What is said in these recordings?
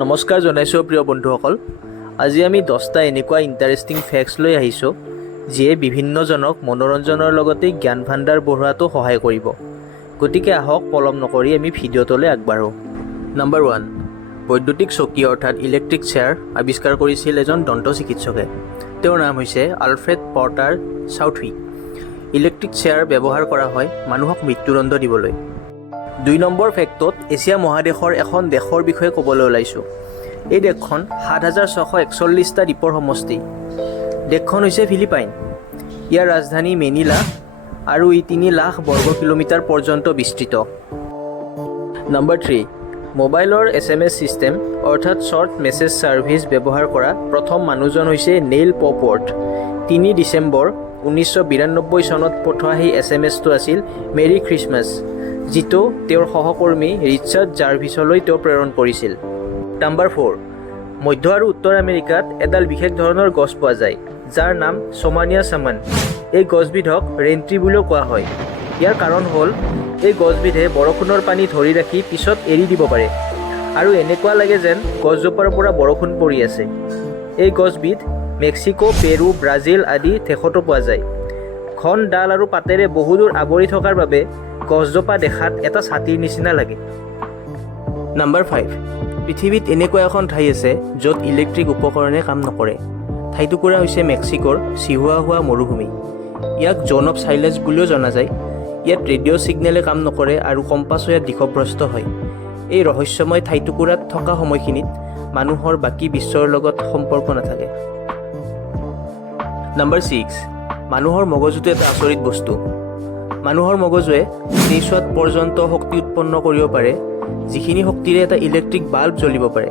নমস্কাৰ জনাইছোঁ প্ৰিয় বন্ধুসকল। আজি আমি 10টা এনেকুৱা ইণ্টাৰেষ্টিং ফেক্টছ লৈ আহিছোঁ যিয়ে বিভিন্নজনক মনোৰঞ্জনৰ লগতে জ্ঞান ভাণ্ডাৰ বঢ়োৱাটো সহায় কৰিব। গতিকে আহক পলম নকৰি আমি ভিডিঅ'টোলৈ আগবাঢ়োঁ। নম্বৰ 1, বৈদ্যুতিক চকী অৰ্থাৎ ইলেক্ট্ৰিক চেয়াৰ আৱিষ্কাৰ কৰিছিল এজন দন্ত চিকিৎসকে। তেওঁৰ নাম হৈছে আলফ্ৰেড পৰ্টাৰ চাউথউইক। ইলেক্ট্ৰিক চেয়াৰ ব্যৱহাৰ কৰা হয় মানুহক মৃত্যুদণ্ড দিবলৈ। 2 নম্বৰ ফেক্টত এছিয়া মহাদেশৰ এখন দেশৰ বিষয়ে ক'বলৈ ওলাইছোঁ। এই দেশখন 7,641টা দ্বীপৰ সমষ্টি। দেশখন হৈছে ফিলিপাইন। ইয়াৰ ৰাজধানী মেনিলা আৰু ই 3 লাখ বৰ্গ কিলোমিটাৰ পৰ্যন্ত বিস্তৃত। নম্বৰ 3, মোবাইলৰ SMS ছিষ্টেম অৰ্থাৎ শ্বৰ্ট মেছেজ ছাৰ্ভিচ ব্যৱহাৰ কৰা প্ৰথম মানুহজন হৈছে নেইল পপৱৰ্থ। 3 ডিচেম্বৰ 1992 চনত পঠোৱা সেই SMSটো আছিল মেৰী খ্ৰীষ্টমাছ, যিটো তেওঁৰ সহকৰ্মী ৰিচাৰ্ড জাৰ্ভিছলৈ তেওঁ প্ৰেৰণ কৰিছিল। নম্বৰ 4, মধ্য আৰু উত্তৰ আমেৰিকাত এডাল বিশেষ ধৰণৰ গছ পোৱা যায় যাৰ নাম ছমানিয়া চামান। এই গছবিধক ৰেইনট্ৰি বুলিও কোৱা হয়। ইয়াৰ কাৰণ হ'ল এই গছবিধে বৰষুণৰ পানী ধৰি ৰাখি পিছত এৰি দিব পাৰে আৰু এনেকুৱা লাগে যেন গছজোপাৰ পৰা বৰষুণ পৰি আছে। এই গছবিধ মেক্সিকো, পেৰু, ব্ৰাজিল আদি দেশতো পোৱা যায়। ঘন ডাল আৰু পাতেৰে বহুদূৰ আৱৰি থকাৰ বাবে গছজোপা দেখাত এটা ছাতিৰ নিচিনা লাগে। নম্বৰ 5, পৃথিৱীত এনেকুৱা এখন ঠাই আছে য'ত ইলেক্ট্ৰিক উপকৰণে কাম নকৰে। ঠাইটুকুৰা হৈছে মেক্সিকোৰ চিহুৱাহুৱা মৰুভূমি। ইয়াক জ'ন অফ চাইলেঞ্চ বুলিও জনা যায়। ইয়াত ৰেডিঅ' ছিগনেলে কাম নকৰে আৰু কম্পাছো ইয়াত দিশভ্ৰষ্ট হয়। এই ৰহস্যময় ঠাইটুকুৰাত থকা সময়খিনিত মানুহৰ বাকী বিশ্বৰ লগত সম্পৰ্ক নাথাকে। নম্বৰ 6, মানুহৰ মগজুটো এটা আচৰিত বস্তু। মানুহৰ মগজুৱে 23 ৱাট পৰ্যন্ত শক্তি উৎপন্ন কৰিব পাৰে, যিখিনি শক্তিৰে এটা ইলেক্ট্ৰিক বাল্ব জ্বলিব পাৰে।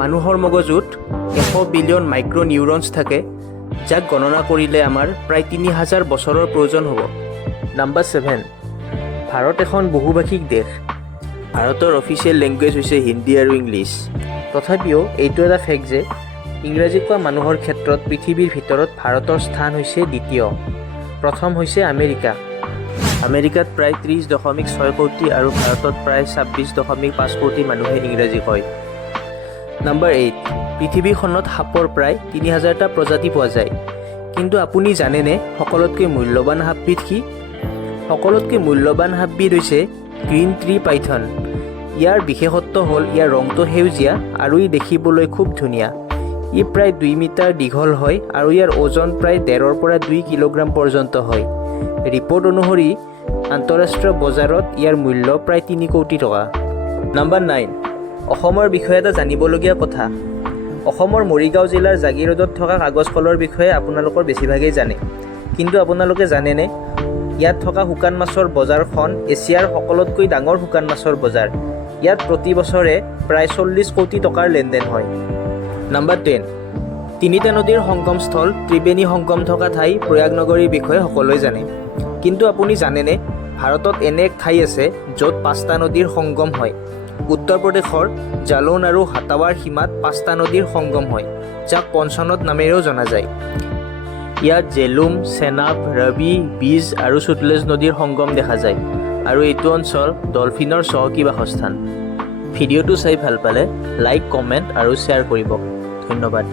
মানুহৰ মগজুত 100 বিলিয়ন মাইক্ৰ' নিউৰনছ থাকে, যাক গণনা কৰিলে আমাৰ প্ৰায় 3000 বছৰৰ প্ৰয়োজন হ'ব। নম্বৰ 7, ভাৰত এখন বহুভাষিক দেশ। ভাৰতৰ অফিচিয়েল লেংগুৱেজ হৈছে হিন্দী আৰু ইংলিছ। তথাপিও এইটো এটা ফেক্ট যে ইংৰাজী কোৱা মানুহৰ ক্ষেত্ৰত পৃথিৱীৰ ভিতৰত ভাৰতৰ স্থান হৈছে দ্বিতীয়। প্ৰথম হৈছে আমেৰিকা। আমেৰিকাত প্ৰায় 30.6 কোটি আৰু ভাৰতত প্ৰায় 26.5 কোটি মানুহে ইংৰাজী কয়। নম্বৰ 8, পৃথিৱীখনত সাপৰ প্ৰায় 3000টা প্ৰজাতি পোৱা যায়। কিন্তু আপুনি জানেনে সকলোতকৈ মূল্যৱান সাপবিধ কি? সকলোতকৈ মূল্যৱান সাপবিধ হৈছে গ্ৰীণ ট্ৰি পাইথন। ইয়াৰ বিশেষত্ব হ'ল ইয়াৰ ৰংটো সেউজীয়া আৰু ই দেখিবলৈ খুব ধুনীয়া। ই প্ৰায় 2 মিটাৰ দীঘল হয় আৰু ইয়াৰ ওজন প্ৰায় 1.5 পৰা 2 কিলোগ্ৰাম পৰ্যন্ত হয়। ৰিপৰ্ট অনুসৰি আন্তঃৰাষ্ট্ৰীয় বজাৰত ইয়াৰ মূল্য প্ৰায় 3 কোটি টকা। নম্বৰ 9, অসমৰ বিষয়ে এটা জানিবলগীয়া কথা। অসমৰ মৰিগাঁও জিলাৰ জাগিৰোডত থকা কাগজ কলৰ বিষয়ে আপোনালোকৰ বেছিভাগেই জানে। কিন্তু আপোনালোকে জানেনে ইয়াত থকা শুকান মাছৰ বজাৰখন এছিয়াৰ সকলোতকৈ ডাঙৰ শুকান মাছৰ বজাৰ। ইয়াত প্ৰতি বছৰে প্ৰায় 40 কোটি টকাৰ লেনদেন হয়। নম্বৰ 10, 3টা নদীৰ সংগমস্থল ত্ৰিবেণী সংগম থকা ঠাই প্ৰয়াগ নগৰীৰ বিষয়ে সকলোৱে জানে। কিন্তু আপুনি জানেনে ভাৰতত এনে এক ঠাই আছে য'ত 5টা নদীৰ সংগম হয়। উত্তৰ প্ৰদেশৰ জালৌন আৰু হাটাৱাৰ সীমাত 5টা নদীৰ সংগম হয়, যাক পঞ্চনদ নামেৰেও জনা যায়। ইয়াত জেলুম, চেনাব, ৰবি, বীজ আৰু সুতলেজ নদীৰ সংগম দেখা যায় আৰু এইটো অঞ্চল ডলফিনৰ চহকী বাসস্থান। ভিডিঅ'টো চাই ভাল পালে লাইক, কমেণ্ট আৰু শ্বেয়াৰ কৰিব। ধন্যবাদ।